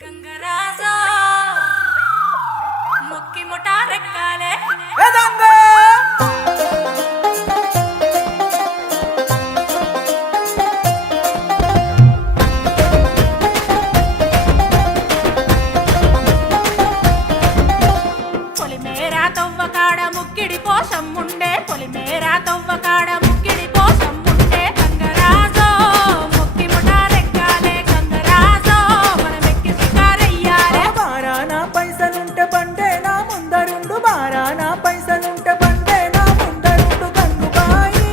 గంగరాజా ముక్కి ముఠా రెక్కాలే పొలిమేరా తవ్వకాడ ముక్కిడి పోషం ఉండే పొలిమేరా తవ్వకాడ ముక్కిడి పోషం ఉండే గంగరాజో ముక్కి ముఠా రెక్కాలే గంగరాజో మనమెక్కి షికారయ్యాలే బారానా పైసలుంటే బండే నా ముందరుండు బారానా పైసలుంటే బండే నా ముందరుండు గంగుబాయి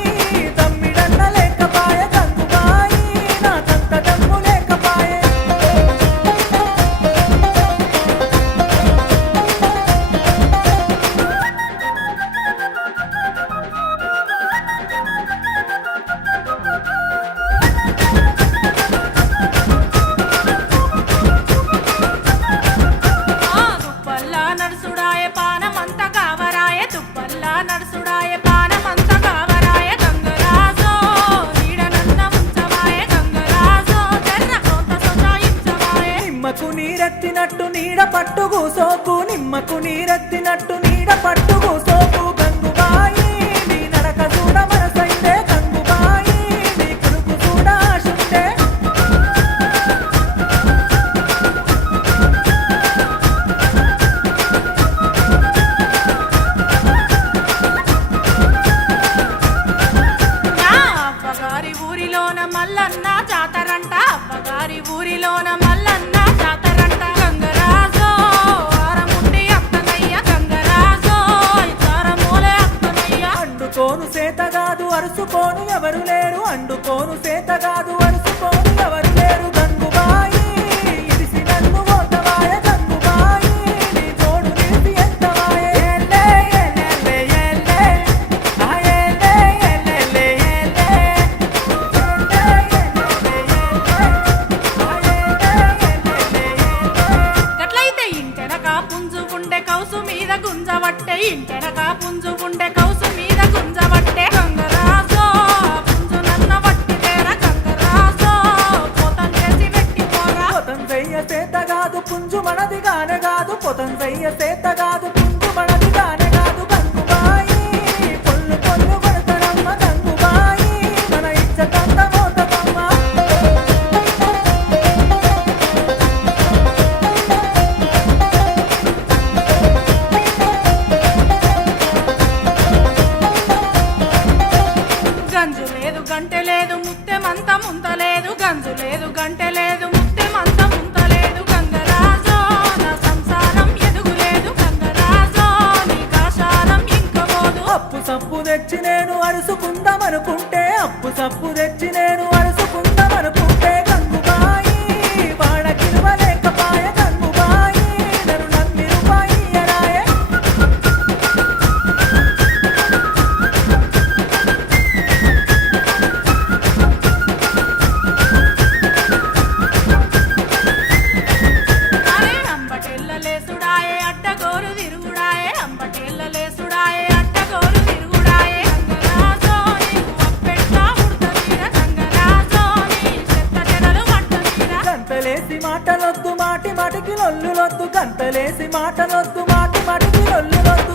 తమ్మిడన్న లేకపాయ గంగుబాయి నా తంత దమ్ము లేకపాయే తుప్పల్లా నడుసుడాయ పానమంత కావరాయ తుప్పల్లా నడుసుడాయ పానమంత కావరాయ గంగరాజో నీడనన్న ఉంచవాయ గంగరాజో తెర్ర కొంత సొంతాయించవాయ నిమ్మకు నీరెత్తినట్టు నీడ పట్టు కూసోకు నిమ్మకు నీరెత్తినట్టు నీడ పట్టు కూసోకు గంగుబాయి నీ నడక చూడ మనసైతే గంగుబాయి నీ కురుకు చూడ ఆశుంటే నా అవ్వగారి ఊరిలోన మల్లన్న జాతరంట అవ్వగారి ఊరిలోన మల్లన్న జాతరంట గంగరాజో ఆరముండి అత్తనయ్య గంగరాజో ఇతారమూలే అత్తనయ్య అండుకోను సేతగాదు అరుసుకోను ఎవరు లేరు అండుకోను సేతగాదు అరుసుకోను ఎవరు లేరు గంగుబాయి ఇడిసి నన్ను ఓతవాయ గంగుబాయి నీ తోడు నిలిసి ఎంతవాయే ఏలే ఏలే ఏలే ఆ ఏలే ఏలే ఏలే ఏలే గట్లయితే ఇంటెనక పుంజు ఉండే కౌసు మీద గుంజవట్టే ఇంటెనక పుంజు ఉండే కౌసు మీద గుంజవట్టే గంగరాజో పుంజు నన్న వట్టి తేర గంగరాజో పోతం చేసి వెట్టిపోరా పొతం చెయ్య సేతగాదు పుంజు మనది గానగాదు పొతం చెయ్య సేతగాదు పుంజు మనది గానగాదు గంగుబాయి పొల్లు పొల్లు కొడతడమ్మ గంగుబాయి మన ఇచ్చటంత మోతకమ్మ గంజు లేదు గంటె లేదు ముత్తెమంత ముంతలేదు గంజు లేదు గంటె లేదు ముత్తెమంత ముంతలేదు గంగరాజో నా సంసారం ఎదుగులేదు గంగరాజో నీ కాశారం ఇంకబోదు అప్పు సప్పు తెచ్చి నేను అరుసుకుందామనుకుంటే అప్పు సప్పు తెచ్చి నేను అరుసుకుందామనుకుంటే గంగుబాయి వాడకిలువలేకపాయ గంగుబాయి నన్ను నమ్మి రూపాయి ఎరాయే అరే అంబటెల్లలేసుడాయే అడ్డగోరు తిరుగుడాయే అంబటెల్లలేసుడాయే అడ్డగోరు తిరుగుడాయే గంగరాజో నీకు అప్పెట్లా ఉడతీర గంగరాజో నీ చెత్త చెడలు పట్టతీర గంతలేసి మాటలొద్దు మాటి మాటికి లొల్లులొద్దు గంతలేసి మాటలొద్దు మాటి మాటికి లొల్లులొద్దు